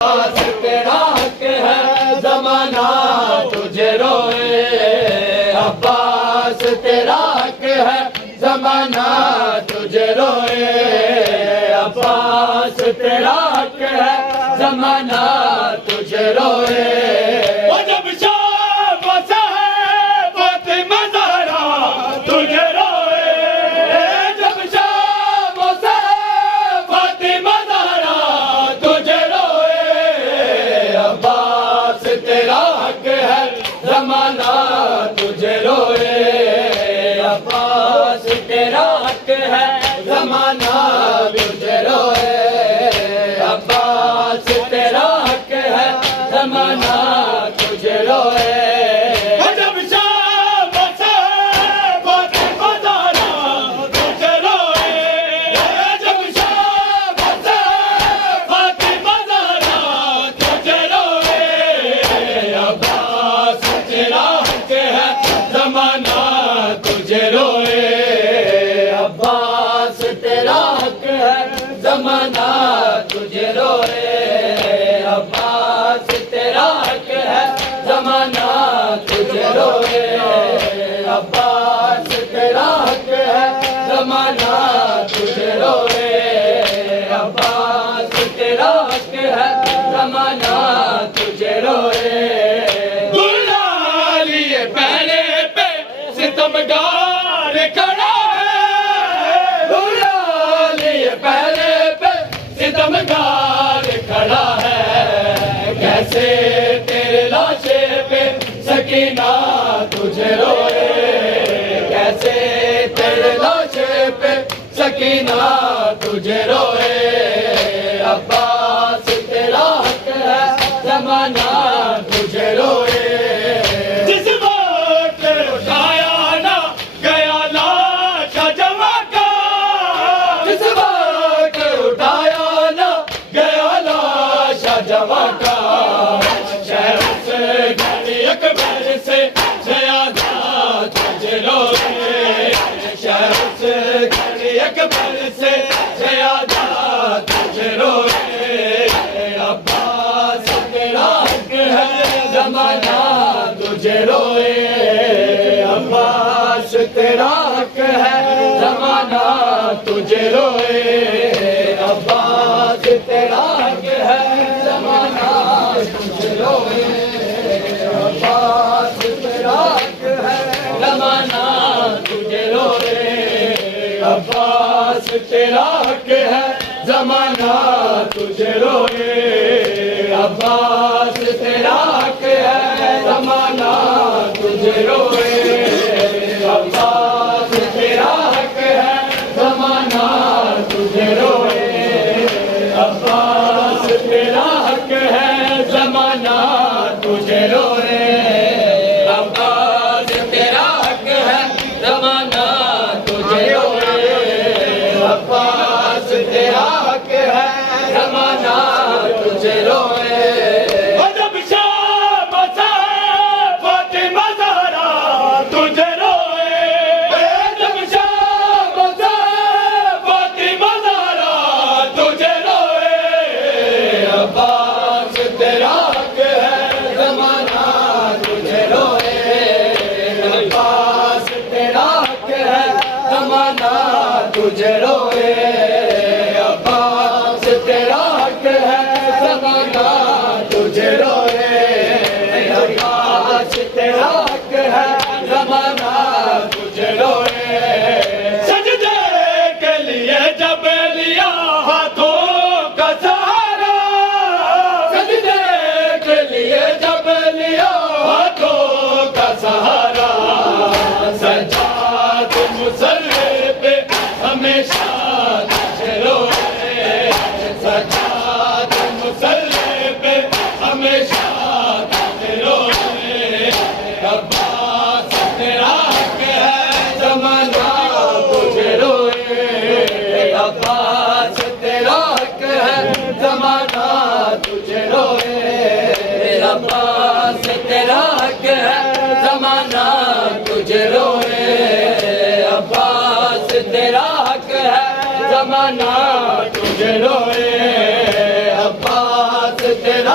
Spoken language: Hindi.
तेरा हक है ज़माना तुझे रोए, अब्बास तेरा हक है ज़माना तुझे रोए, अब्बास तेरा हक है ज़माना तुझे रोए। जब शाम है फातिमा ज़हरा तुझे रोए, जब शाम है फातिमा ज़हरा तुझे रोए, अब्बास तेरा हक है ज़माना तुझे रोए, अब्बास तेरा हक है ज़माना तुझे रोए, अब्बास तेरा हक है ज़माना तुझे रोए। जब शाम फातिमा ज़हरा तुझे रोए, जब शाम फातिमा ज़हरा तुझे रोए, अब्बास तेरा हक है ज़माना तुझे रोए, अब्बास तेरा हक है ज़माना तुझे रोए, अब्बास तेरा हक है ज़माना तुझे रोए, अब्बास तेरा हक है ज़माना तुझे रोए, अब्बास तेरा हक है ज़माना तुझे रोए। बुला लिए पहले पे सितमगार खड़ा है, बुला लिए पहले पे सितमगार खड़ा है, कैसे तेरे लाशे पे सकीना तुझे रोए, कैसे तेरे लाशे पे सकीना तुझे रोए, अब्बास तेरा हक है ज़माना तुझे रोए। जिस वक्त उठाया ना गया लाश जमा का, जिस वक्त उठाया ना गया लाश जमा का, शहर से घड़ी अकबर से ज़्यादा तुझे रोए, शहर से घड़ी अकबर से ज़्यादा तुझे रोए, अब्बास तेरा हक है ज़माना तुझे रोए, अब्बास तेरा हक है ज़माना तुझे रोए, अब्बास तेरा हक है ज़माना तुझे रोए, अब्बास तेरा हक है ज़माना तुझे रोए, अब्बास तेरा हक है ज़माना तुझे रोए, अब्बास तेरा हक है ज़माना तुझे रोए, अब्बास तेरा हक है ज़माना तुझे रोए, अब्बास तेरा हक है ज़माना तुझे रोए, अब्बास तेरा हक है ज़माना तुझे रोए, अब्बास तेरा हक है ज़माना तुझे रोए। जब शाम फातिमा ज़हरा तुझे रोए, जब शाम फातिमा ज़हरा तुझे रोए, अब्बास तेरा हक है ज़माना तुझे रोए, अब्बास तेरा हक है ज़माना तुझे रोए, अब्बास तेरा हक है ज़माना तुझे रोए, अब्बास तेरा हक है ज़माना तुझे रोए। सजदे के लिए जब लिया हाथों का सहारा, सजदे के लिए जब लिया हाथों का सहारा, सजाद मुसल्ले पे हमेशा तुझे रोए, सजाद मुसल्ले पे हमेशा तुझे रोए, अब्बास तेरा हक है ज़माना तुझे रोए, अब्बास तेरा हक है ज़माना तुझे रोए, अब्बास तेरा हक है ज़माना तुझे रोए, अब्बास तेरा हक है ज़माना तुझे रोए, अब्बास तेरा